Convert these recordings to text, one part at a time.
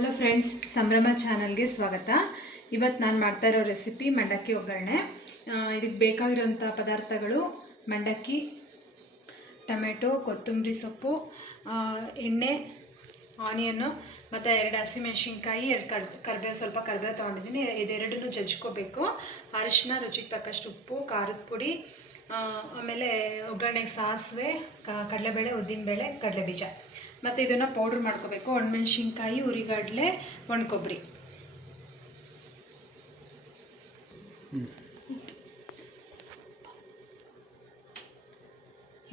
Hello friends, ಸಂಭ್ರಮ ಚಾನಲ್ಗೆ ಸ್ವಾಗತ. ಇವತ್ತು ನಾನು ಮಾಡ್ತಾ ಇರೋ ರೆಸಿಪಿ ಮಂಡಕ್ಕಿ ಒಗ್ಗರಣೆ. ಇದಕ್ಕೆ ಬೇಕಾಗಿರೋಂಥ ಪದಾರ್ಥಗಳು ಮಂಡಕ್ಕಿ, ಟೊಮೆಟೊ, ಕೊತ್ತಂಬರಿ ಸೊಪ್ಪು, ಎಣ್ಣೆ, ಆನಿಯನ್ನು ಮತ್ತು 2 ಹಸಿಮೆಣಸಿನ್ಕಾಯಿ, 2 ಸ್ವಲ್ಪ ಕರಿಬೇವು ತೊಗೊಂಡಿದ್ದೀನಿ. ಇದೆರಡನ್ನೂ ಜಜ್ಕೋಬೇಕು. ಅರಿಶಿನ, ರುಚಿಗೆ ತಕ್ಕಷ್ಟು ಉಪ್ಪು, ಖಾರದ ಪುಡಿ, ಆಮೇಲೆ ಒಗ್ಗರಣೆಗೆ ಸಾಸಿವೆ, ಕಡಲೆಬೇಳೆ, ಉದ್ದಿನಬೇಳೆ, ಕಡಲೆಬೀಜ. ಮತ್ತು ಇದನ್ನು ಪೌಡ್ರ್ ಮಾಡ್ಕೋಬೇಕು. ಒಣಮೆಣ್ಸಿನ್ಕಾಯಿ, ಉರಿಗಡಲೆ, ಒಣ ಕೊಬ್ಬರಿ.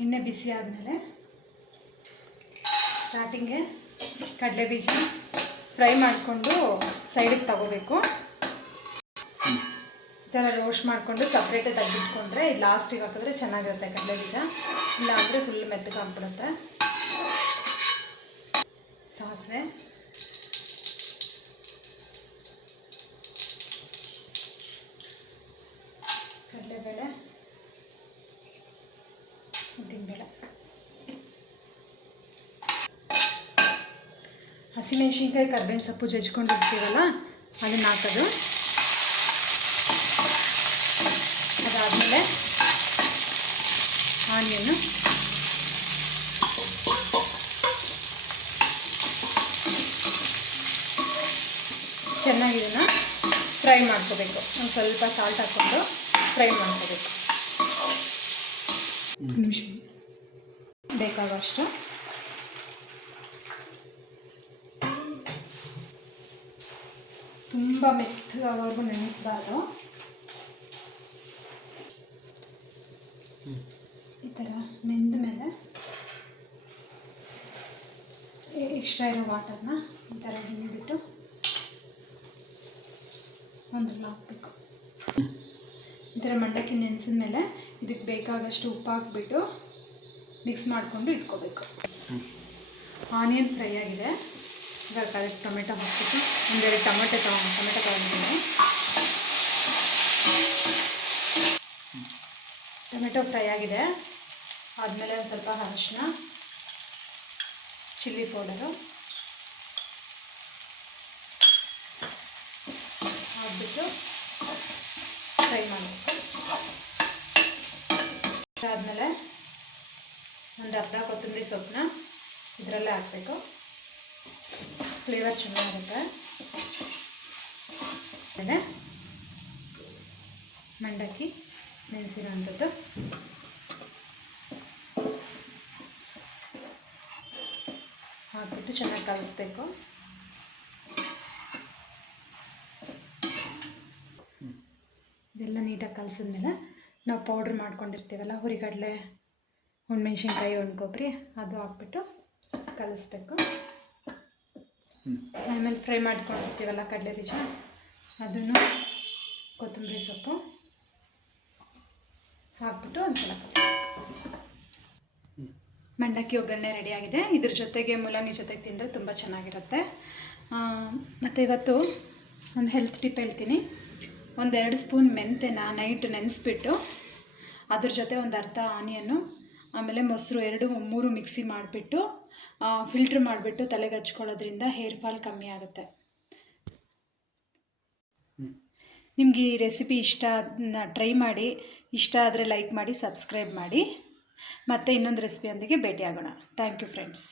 ಎಣ್ಣೆ ಬಿಸಿ ಆದಮೇಲೆ ಸ್ಟಾರ್ಟಿಂಗ್ಗೆ ಕಡಲೆಬೀಜ ಫ್ರೈ ಮಾಡಿಕೊಂಡು ಸೈಡಿಗೆ ತಗೋಬೇಕು. ಈ ಥರ ರೋಸ್ಟ್ ಮಾಡಿಕೊಂಡು ಸಪ್ರೇಟಾಗಿ ತೆಗೆದಿಟ್ಕೊಂಡ್ರೆ ಇದು ಲಾಸ್ಟಿಗೆ ಹಾಕಿದ್ರೆ ಚೆನ್ನಾಗಿರುತ್ತೆ ಕಡಲೆಬೀಜ. ಇಲ್ಲ ಅಂದರೆ ಫುಲ್ ಮೆತ್ತಗೆ ಹಾಕ್ಬಿಡುತ್ತೆ. ಸಾಸಿವೆ, ಕಡಲೆಬೇಳೆ, ಉದ್ದಿನಬೇಳೆ, ಹಸಿಮೆಣಸಿನ್ಕಾಯಿ, ಕರ್ಬೇವಿನ ಸೊಪ್ಪು ಜಜ್ಕೊಂಡಿರ್ತೀವಲ್ಲ ಅದನ್ನು ಹಾಕೋದು. ಅದಾದಮೇಲೆ ಆನಿಯನ್ನು, ಚೆನ್ನಾಗಿ ಇದನ್ನು ಫ್ರೈ ಮಾಡ್ಕೋಬೇಕು. ಒಂದು ಸ್ವಲ್ಪ ಸಾಲ್ಟ್ ಹಾಕ್ಕೊಂಡು ಫ್ರೈ ಮಾಡ್ಕೋಬೇಕು. ಬೇಕಾಗುವಷ್ಟು ತುಂಬ ಮೆತ್ತಗಾಗೋವರೆಗೂ ನೆನೆಸಬಾರ್ದು. ಈ ಥರ ನೆಂದ ಮೇಲೆ ಎಕ್ಸ್ಟ್ರಾ ಇರೋ ವಾಟರ್ನ ಈ ಥರ ಹಿಂಡಿಬಿಟ್ಟು ಒಂದ್ರಲ್ಲಿ ಹಾಕಬೇಕು. ಈ ಥರ ಮಂಡಕ್ಕಿ ನೆನೆಸಿದ ಮೇಲೆ ಇದಕ್ಕೆ ಬೇಕಾಗಷ್ಟು ಉಪ್ಪು ಹಾಕ್ಬಿಟ್ಟು ಮಿಕ್ಸ್ ಮಾಡಿಕೊಂಡು ಇಟ್ಕೋಬೇಕು. ಆನಿಯನ್ ಫ್ರೈ ಆಗಿದೆ. ಇವಾಗ ಅದಕ್ಕೆ ಟೊಮೆಟೊ ಹಾಕ್ಬಿಟ್ಟು 1-2 ಟೊಮೆಟೊ ತಗೊಂಡಿದ್ದೀನಿ. ಟೊಮೆಟೊ ಫ್ರೈ ಆಗಿದೆ. ಆದಮೇಲೆ ಒಂದು ಸ್ವಲ್ಪ ಅರಿಶಿನ, ಚಿಲ್ಲಿ ಪೌಡರು ಹಾಕ್ಬಿಟ್ಟು ಫ್ರೈ ಮಾಡಬೇಕು. ಅದಾದಮೇಲೆ ಒಂದು ಅರ್ಧ ಕೊತ್ತಂಬರಿ ಸೊಪ್ಪನ್ನ ಇದರಲ್ಲೇ ಹಾಕಬೇಕು. ಫ್ಲೇವರ್ ಚೆನ್ನಾಗಿರುತ್ತೆ. ಆಮೇಲೆ ಮಂಡಕ್ಕಿ ನೆನೆಸಿರೋಂಥದ್ದು ಹಾಕ್ಬಿಟ್ಟು ಚೆನ್ನಾಗಿ ಕಲಿಸ್ಬೇಕು. ಇದೆಲ್ಲ ನೀಟಾಗಿ ಕಲಸಿದ್ಮೇಲೆ ನಾವು ಪೌಡ್ರ್ ಮಾಡ್ಕೊಂಡಿರ್ತೀವಲ್ಲ, ಹುರಿಗಡಲೆ, ಒಣಮೆಣ್ಸಿನ್ಕಾಯಿ, ಒಣ ಕೊಬ್ಬರಿ, ಅದು ಹಾಕ್ಬಿಟ್ಟು ಕಲಿಸ್ಬೇಕು. ಆಮೇಲೆ ಫ್ರೈ ಮಾಡ್ಕೊಂಡಿರ್ತೀವಲ್ಲ ಕಡಲೆ ಬೀಜ, ಅದನ್ನು ಕೊತ್ತಂಬರಿ ಸೊಪ್ಪು ಹಾಕ್ಬಿಟ್ಟು ಒಂದ್ಸಲ ಮಂಡಕ್ಕಿ ಒಗ್ಗರಣೆ ರೆಡಿಯಾಗಿದೆ. ಇದ್ರ ಜೊತೆಗೆ ಮೂಲಂಗಿ ಜೊತೆಗೆ ತಿಂದರೆ ತುಂಬ ಚೆನ್ನಾಗಿರುತ್ತೆ. ಮತ್ತು ಇವತ್ತು ಒಂದು ಹೆಲ್ತ್ ಟಿಪ್ ಹೇಳ್ತೀನಿ. 1-2 ಸ್ಪೂನ್ ಮೆಂತೆನ ನೈಟ್ ನೆನೆಸ್ಬಿಟ್ಟು ಅದ್ರ ಜೊತೆ ಒಂದು ಅರ್ಧ ಆನಿಯನ್ನು, ಆಮೇಲೆ ಮೊಸರು 2-3 ಮಿಕ್ಸಿ ಮಾಡಿಬಿಟ್ಟು ಫಿಲ್ಟ್ರ್ ಮಾಡಿಬಿಟ್ಟು ತಲೆಗೆ ಹಚ್ಕೊಳ್ಳೋದ್ರಿಂದ ಹೇರ್ ಫಾಲ್ ಕಮ್ಮಿ ಆಗುತ್ತೆ. ನಿಮಗೆ ಈ ರೆಸಿಪಿ ಟ್ರೈ ಮಾಡಿ. ಇಷ್ಟ ಆದರೆ ಲೈಕ್ ಮಾಡಿ, ಸಬ್ಸ್ಕ್ರೈಬ್ ಮಾಡಿ. ಮತ್ತೆ ಇನ್ನೊಂದು ರೆಸಿಪಿಯೊಂದಿಗೆ ಭೇಟಿಯಾಗೋಣ. Thank you friends.